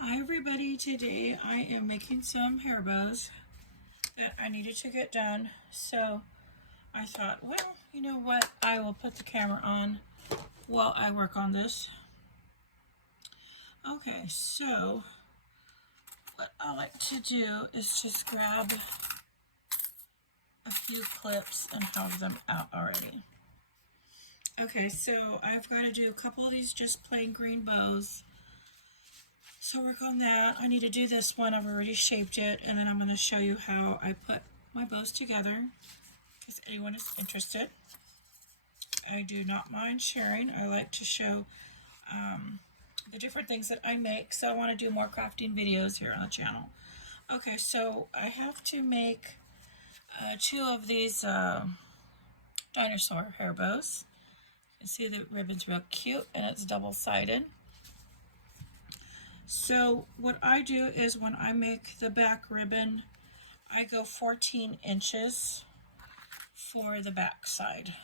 Hi everybody, today I am making some hair bows that I needed to get done. So I thought, well, you know what, I will put the camera on while I work on this. Okay, so what I like to do is just grab a few clips and have them out already. Okay, so I've got to do a couple of these just plain green bows. So work on that. I need to do this one. I've already shaped it, and then I'm going to show you how I put my bows together, in case anyone is interested. I do not mind sharing. I like to show the different things that I make, so I want to do more crafting videos here on the channel. Okay, so I have to make two of these dinosaur hair bows. You can see the ribbon's real cute, and it's double-sided. So what I do is when I make the back ribbon, I go 14 inches for the back side.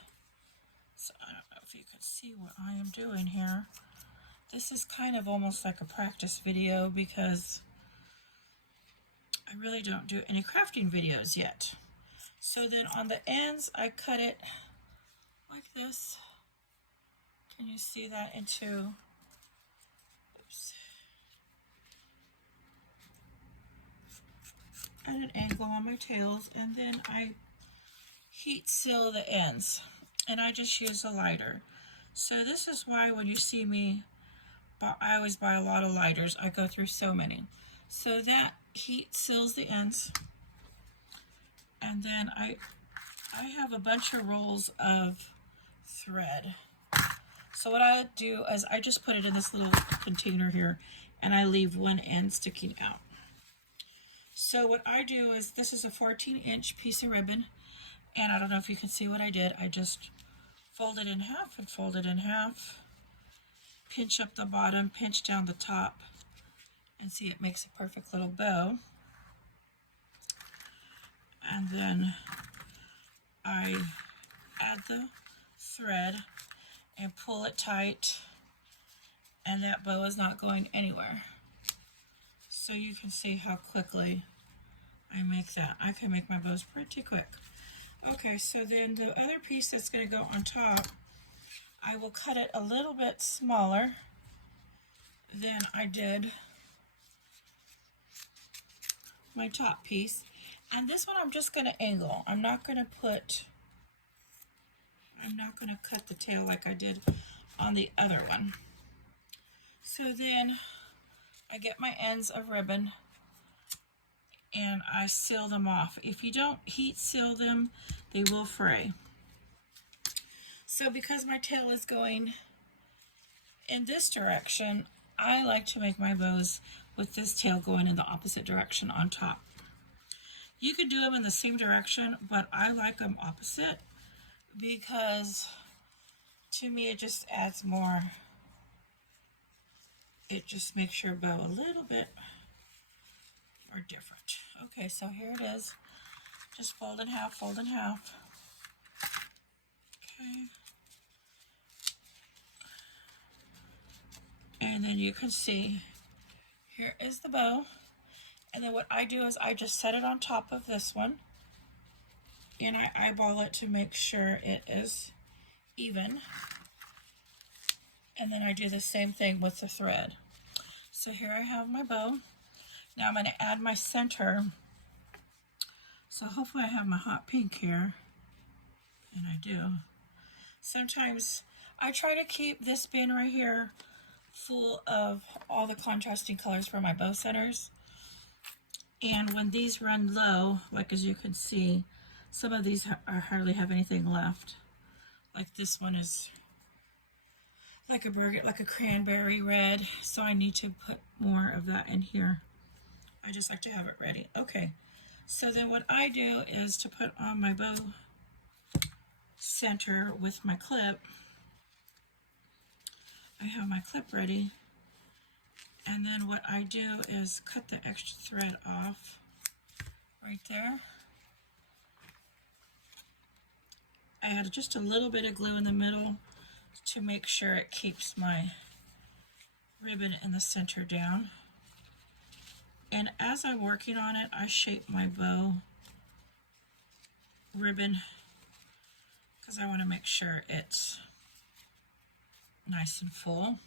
So I don't know if you can see what I am doing here. This is kind of almost like a practice video because I really don't do any crafting videos yet. So then on the ends, I cut it like this. Can you see that into, oops, at an angle on my tails, and then I heat seal the ends, and I just use a lighter. So this is why when you see me, I always buy a lot of lighters. I go through so many. So that heat seals the ends, and then I have a bunch of rolls of thread. So what I do is I just put it in this little container here, and I leave one end sticking out. So what I do is, this is a 14-inch piece of ribbon, and I don't know if you can see what I did. I just fold it in half and fold it in half, pinch up the bottom, pinch down the top, and see, it makes a perfect little bow. And then I add the thread and pull it tight, and that bow is not going anywhere. So you can see how quickly I make that. I can make my bows pretty quick. Okay, so then the other piece that's going to go on top, I will cut it a little bit smaller than I did my top piece. And this one I'm just going to angle. I'm not going to cut the tail like I did on the other one. So then I get my ends of ribbon and I seal them off. If you don't heat seal them, they will fray. So because my tail is going in this direction, I like to make my bows with this tail going in the opposite direction on top. You could do them in the same direction, but I like them opposite because to me it just adds more. It just makes your bow a little bit more different. Okay, so here it is. Just fold in half, fold in half. Okay. And then you can see, here is the bow. And then what I do is I just set it on top of this one, and I eyeball it to make sure it is even. And then I do the same thing with the thread. So here I have my bow. Now I'm going to add my center. So hopefully I have my hot pink here, and I do. Sometimes I try to keep this bin right here full of all the contrasting colors for my bow centers. And when these run low, like as you can see, some of these hardly have anything left. Like this one is like a burger, like a cranberry red, so I need to put more of that in here. I just like to have it ready. Okay, so then what I do is to put on my bow center with my clip. I have my clip ready, and then what I do is cut the extra thread off right there. I add just a little bit of glue in the middle to make sure it keeps my ribbon in the center down. And as I'm working on it, I shape my bow ribbon because I want to make sure it's nice and full.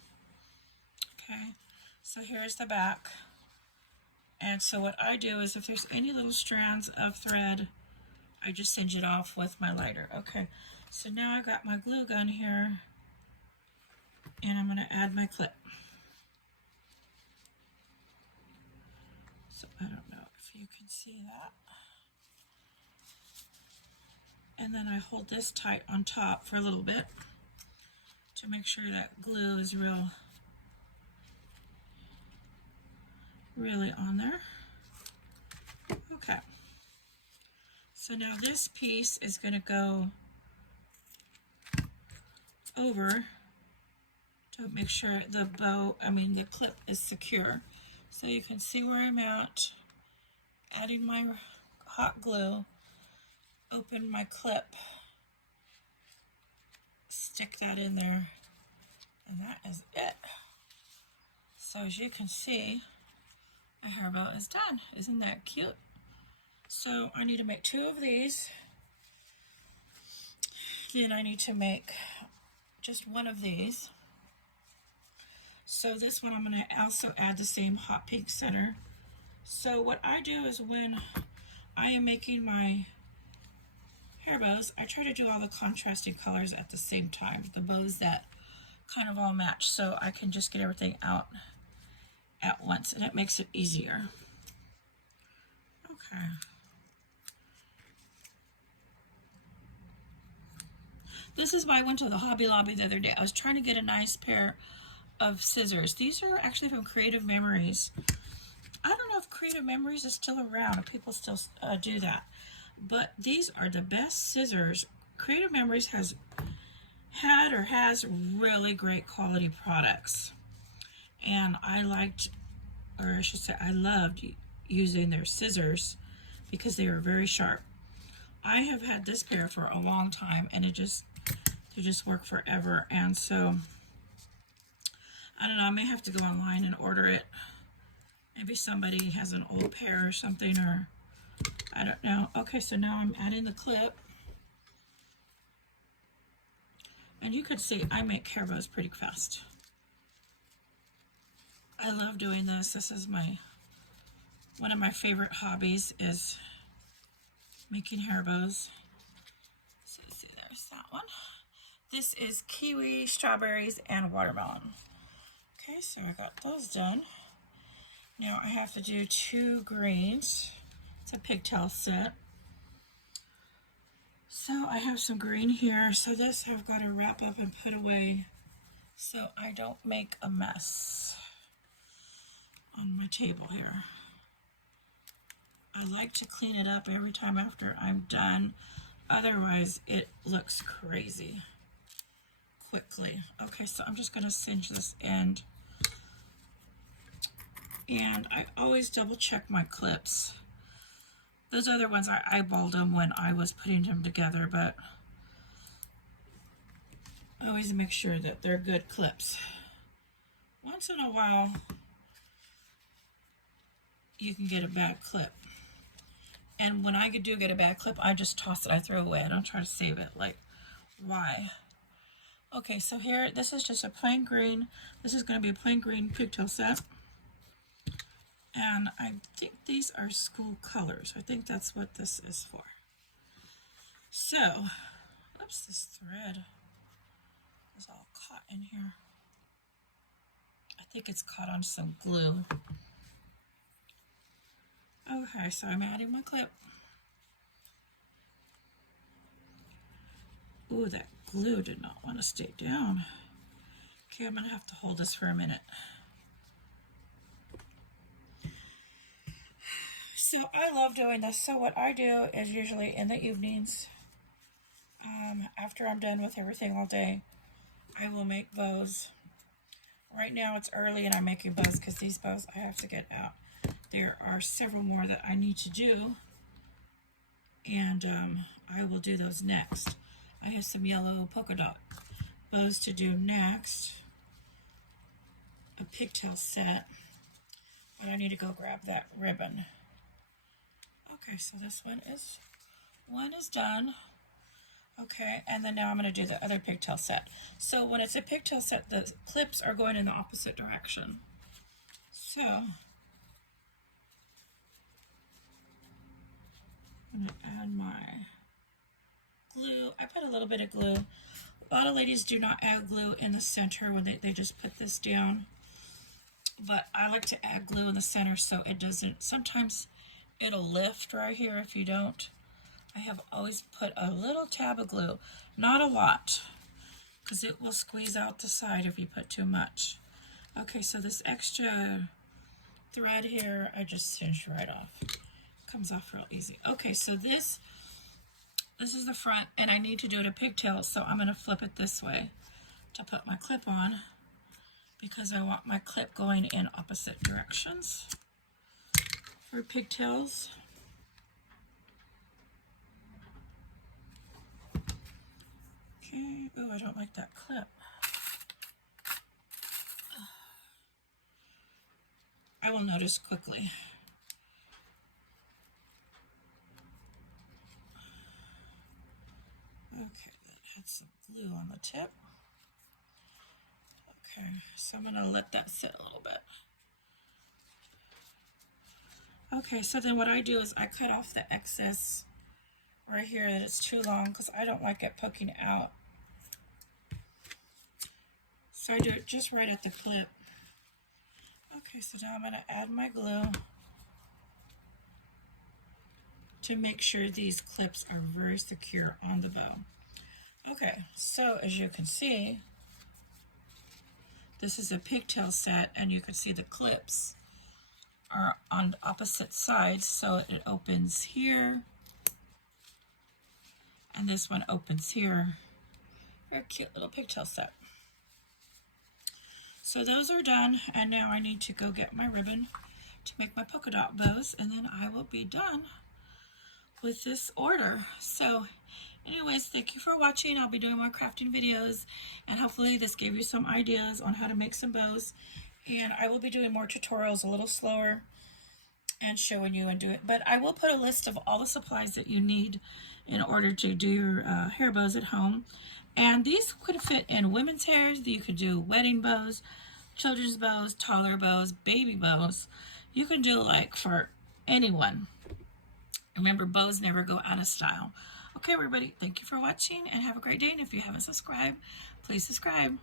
Okay, so here's the back. And so what I do is if there's any little strands of thread, I just singe it off with my lighter. Okay, so now I've got my glue gun here, and I'm going to add my clip. So I don't know if you can see that. And then I hold this tight on top for a little bit to make sure that glue is really on there. Okay. So now this piece is going to go over to make sure the the clip is secure. So you can see where I'm at, adding my hot glue, open my clip, stick that in there, and that is it. So as you can see, my hair bow is done. Isn't that cute? So I need to make 2 of these. Then I need to make just 1 of these. So this one I'm going to also add the same hot pink center. So what I do is when I am making my hair bows, I try to do all the contrasting colors at the same time, the bows that kind of all match, so I can just get everything out at once, and it makes it easier. Okay. This is why I went to the Hobby Lobby the other day. I was trying to get a nice pair of scissors. These are actually from Creative Memories. I don't know if Creative Memories is still around, if people still do that. But these are the best scissors. Creative Memories has really great quality products. And I loved using their scissors because they were very sharp. I have had this pair for a long time, and they just work forever. And so I don't know, I may have to go online and order it. Maybe somebody has an old pair or something, or I don't know. Okay, so now I'm adding the clip. And you could see I make hair bows pretty fast. I love doing this. This is one of my favorite hobbies is making hair bows. So let's see, there's that one. This is kiwi, strawberries, and watermelon. Okay, so I got those done. Now I have to do 2 greens. It's a pigtail set. So I have some green here. So this I've got to wrap up and put away so I don't make a mess on my table here. I like to clean it up every time after I'm done. Otherwise it looks crazy quickly. Okay, so I'm just going to cinch this end. And I always double check my clips. Those other ones, I eyeballed them when I was putting them together, but I always make sure that they're good clips. Once in a while, you can get a bad clip. And when I do get a bad clip, I just toss it, I throw it away. I don't try to save it. Like, why? Okay, so here, this is just a plain green. This is going to be a plain green pigtail set. And I think these are school colors. I think that's what this is for. So, oops, this thread is all caught in here. I think it's caught on some glue. Okay, so I'm adding my clip. Ooh, that glue did not want to stay down. Okay, I'm gonna have to hold this for a minute. So I love doing this. So what I do is usually in the evenings, after I'm done with everything all day, I will make bows. Right now it's early and I'm making bows because these bows I have to get out. There are several more that I need to do, and I will do those next. I have some yellow polka dot bows to do next, a pigtail set. but I need to go grab that ribbon. Okay, so this one is done. Okay, and then now I'm going to do the other pigtail set. So when it's a pigtail set, the clips are going in the opposite direction. So I'm going to add my glue. I put a little bit of glue. A lot of ladies do not add glue in the center when they just put this down. But I like to add glue in the center so it doesn't, sometimes it'll lift right here if you don't. I have always put a little tab of glue, not a lot, because it will squeeze out the side if you put too much. Okay, so this extra thread here, I just cinched right off. Comes off real easy. Okay, so this is the front, and I need to do it a pigtail, so I'm going to flip it this way to put my clip on, because I want my clip going in opposite directions for pigtails. Okay, oh, I don't like that clip. I will notice quickly. Okay, that had some glue on the tip. Okay, so I'm gonna let that sit a little bit. Okay, so then what I do is I cut off the excess right here that it's too long, because I don't like it poking out. So I do it just right at the clip. Okay, so now I'm going to add my glue to make sure these clips are very secure on the bow. Okay, so as you can see, this is a pigtail set, and you can see the clips are on opposite sides, so it opens here, and this one opens here. Very cute little pigtail set. So those are done, and now I need to go get my ribbon to make my polka dot bows, and then I will be done with this order. So anyways, thank you for watching. I'll be doing more crafting videos, and hopefully this gave you some ideas on how to make some bows. And I will be doing more tutorials a little slower and showing you and do it. But I will put a list of all the supplies that you need in order to do your hair bows at home. And these could fit in women's hairs. You could do wedding bows, children's bows, toddler bows, baby bows. You can do like for anyone. Remember, bows never go out of style. Okay, everybody, thank you for watching and have a great day. And if you haven't subscribed, please subscribe.